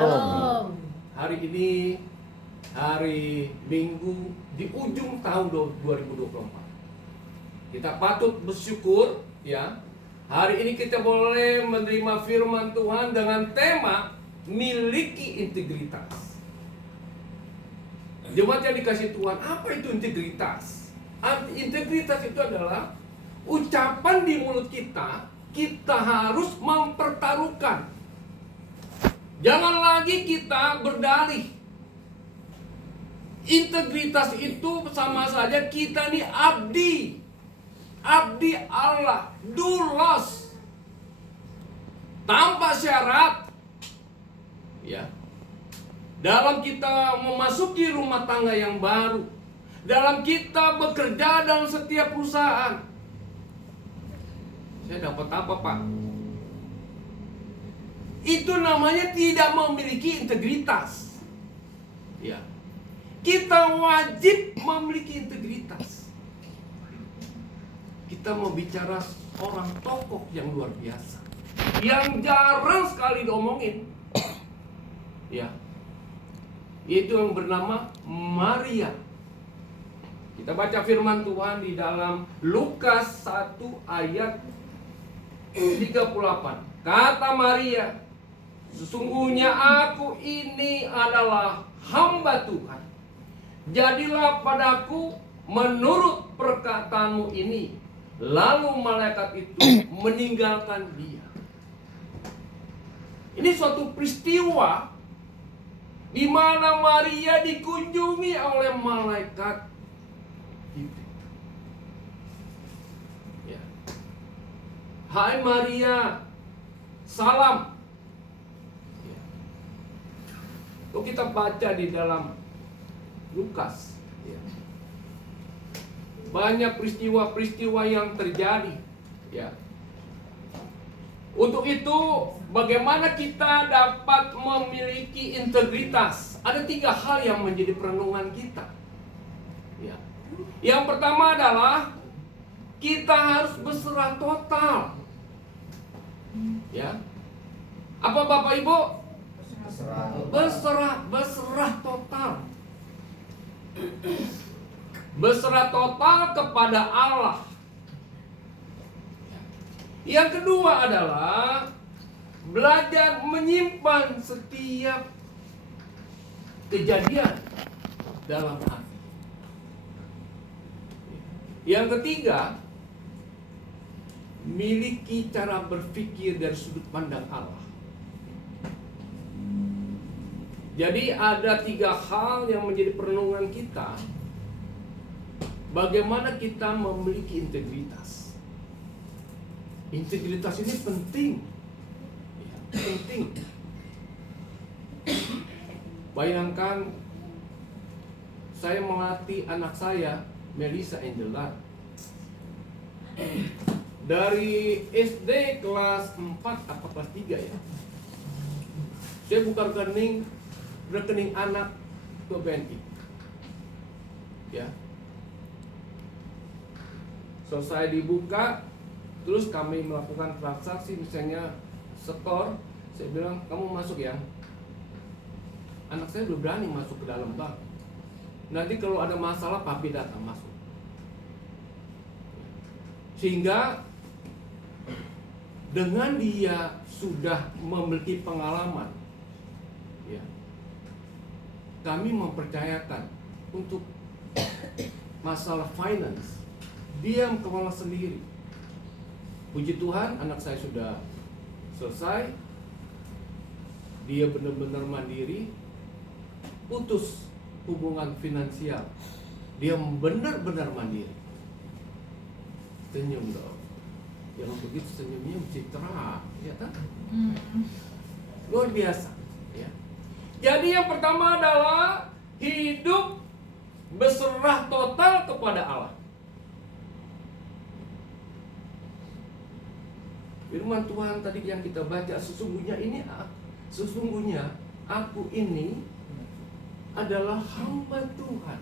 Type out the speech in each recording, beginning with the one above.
Om. Hari ini hari Minggu di ujung tahun 2024. Kita patut bersyukur ya. Hari ini kita boleh menerima firman Tuhan dengan tema miliki integritas. Jemaat yang dikasih Tuhan, apa itu integritas? Integritas itu adalah ucapan di mulut kita harus mempertaruhkan. Jangan lagi kita berdalih. Integritas itu sama saja kita nih abdi Allah, doulos, tanpa syarat. Ya. Dalam kita memasuki rumah tangga yang baru, dalam kita bekerja dalam setiap perusahaan. Saya dapat apa, Pak? Itu namanya tidak memiliki integritas. Ya. Kita wajib memiliki integritas. Kita mau bicara orang tokoh yang luar biasa, yang jarang sekali diomongin. Ya. Yaitu yang bernama Maria. Kita baca firman Tuhan di dalam Lukas 1 ayat 38. Kata Maria, sesungguhnya aku ini adalah hamba Tuhan. Jadilah padaku menurut perkataanmu ini. Lalu malaikat itu meninggalkan dia. Ini suatu peristiwa di mana Maria dikunjungi oleh malaikat itu. Ya. Hai Maria, salam. Itu kita baca di dalam Lukas. Ya. Banyak peristiwa-peristiwa yang terjadi. Ya. Untuk itu, bagaimana kita dapat memiliki integritas? Ada 3 hal yang menjadi perenungan kita. Ya. Yang pertama adalah kita harus berserah total. Ya. Apa Bapak Ibu? Berserah total. Berserah total kepada Allah. Yang kedua adalah belajar menyimpan setiap kejadian dalam hati. Yang ketiga, miliki cara berpikir dari sudut pandang Allah. Jadi ada 3 hal yang menjadi perenungan kita. Bagaimana kita memiliki integritas. Integritas ini penting. Ya, penting. Bayangkan saya melatih anak saya, Melissa Angela, dari SD kelas 4 atau kelas 3 ya. Saya buka rekening anak ke BNI. Ya. Selesai dibuka, terus kami melakukan transaksi, misalnya setor, saya bilang kamu masuk ya. Anak saya udah berani masuk ke dalam bank. Nanti kalau ada masalah papi datang masuk. Sehingga dengan dia sudah memiliki pengalaman, ya, kami mempercayakan untuk masalah finance dia mengelola sendiri. Puji Tuhan, anak saya sudah selesai. Dia benar-benar mandiri, putus hubungan finansial. Dia benar-benar mandiri. Senyum dong. Yang begitu senyumnya citra, ya kan? Luar biasa. Ya. Jadi yang pertama adalah hidup berserah total kepada Allah. Firman Tuhan tadi yang kita baca, sesungguhnya aku ini adalah hamba Tuhan.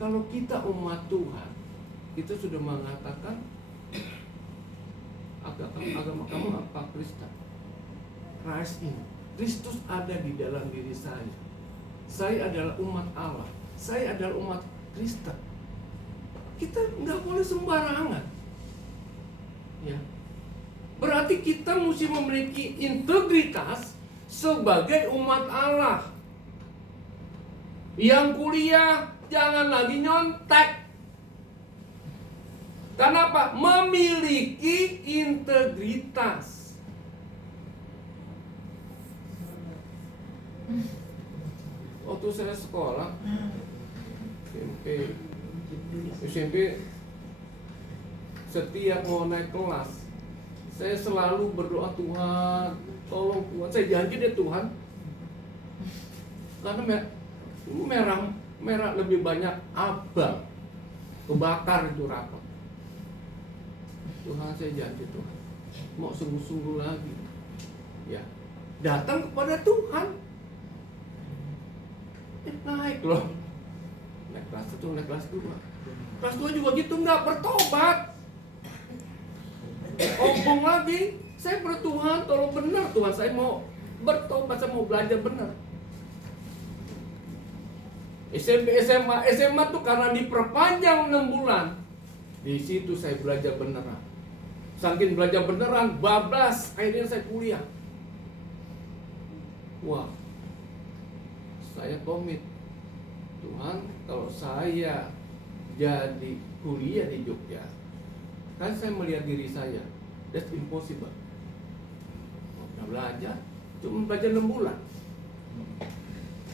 Kalau kita umat Tuhan, kita sudah mengatakan agama kamu apa? Kristen. Christ in. Kristus ada di dalam diri saya. Saya adalah umat Allah. Saya adalah umat Kristen. Kita nggak boleh sembarangan. Ya. Berarti kita mesti memiliki integritas sebagai umat Allah. Yang kuliah jangan lagi nyontek. Karena apa? Memiliki integritas. Waktu saya sekolah SMP, setiap mau naik kelas, saya selalu berdoa, Tuhan, tolong Tuhan, saya janji deh Tuhan. Karena merah lebih banyak abang, kebakar itu rapot. Tuhan, saya janji Tuhan, mau sungguh-sungguh lagi. Ya, datang kepada Tuhan. Naik loh. Naik kelas 1, naik kelas 2. Kelas 2 juga gitu, nggak bertobat. Ompong lagi. Saya bertuhan, tolong benar Tuhan, saya mau bertobat, saya mau belajar benar. SMP, SMA tuh karena diperpanjang 6 bulan. Di situ saya belajar beneran. Saking belajar beneran, bablas, akhirnya saya kuliah. Wah, saya komit, Tuhan, kalau saya jadi kuliah di Jogja, kan saya melihat diri saya, that's impossible. Nggak belajar, cuma belajar 6 bulan.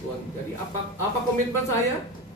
Tuhan, jadi apa komitmen saya?